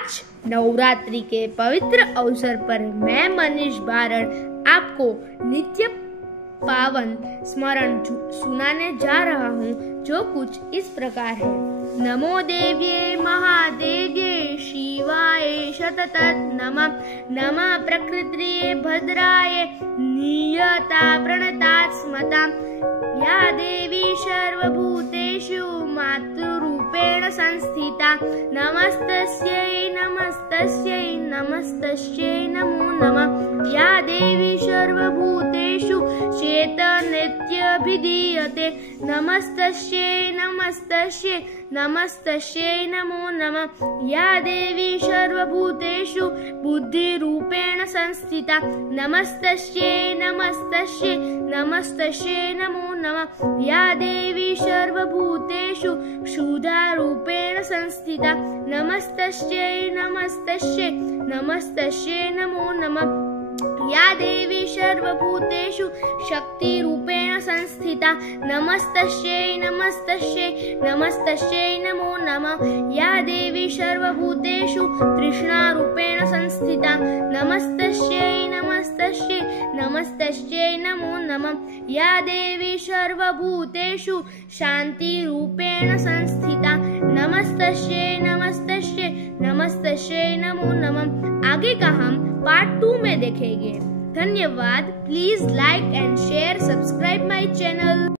आज नवरात्रि के पवित्र अवसर पर मैं मनीष बारण आपको नित्य पावन स्मरण सुनाने जा रहा हूँ, जो कुछ इस प्रकार है। नमो देव्ये महादेव्ये शिवाय शततत् नमः। नमः प्रकृत्यै भद्राय नियता प्रणतात् स्मतां। या देवी सर्वभूतेषु मातृरूपेण संस्थिता। नमस्तस्यै नमस्तस्यै नमस्तस्यै नमो नमः। या देवी सर्वभूतेषु चैतन्यभिधीयते। नमस्तस्यै नमस्तस्यै नमस्तस्यै नमो नमः। या देवी सर्वभूतेषु बुद्धिरूपेण संस्थिता। नमस्तस्यै नमस्तस्यै नमस्तस्यै नमो नमः। या देवी सर्वभूतेषु क्षुधारूपेण संस्थिता। नमस्तस्यै नमस्तस्यै नमस्तस्यै नमो नमः। या देवी सर्वभूतेषु शक्तिरूपेण संस्थिता। नमस्तस्यै नमस्तस्यै नमस्तस्यै नमो नमः। या देवी सर्वभूतेषु तृष्णारूपेण संस्थिता। नमस्तस्यै नमस्तस्यै नमस्तस्यै नमो नमः। या देवी सर्वभूतेषु शान्तिरूपेण संस्थिता। नमस्तस्यै नमस्तस्यै नमस्तस्यै नमो नमः। आगे का हम पार्ट 2 में देखेंगे। धन्यवाद। Please like and share, subscribe my channel.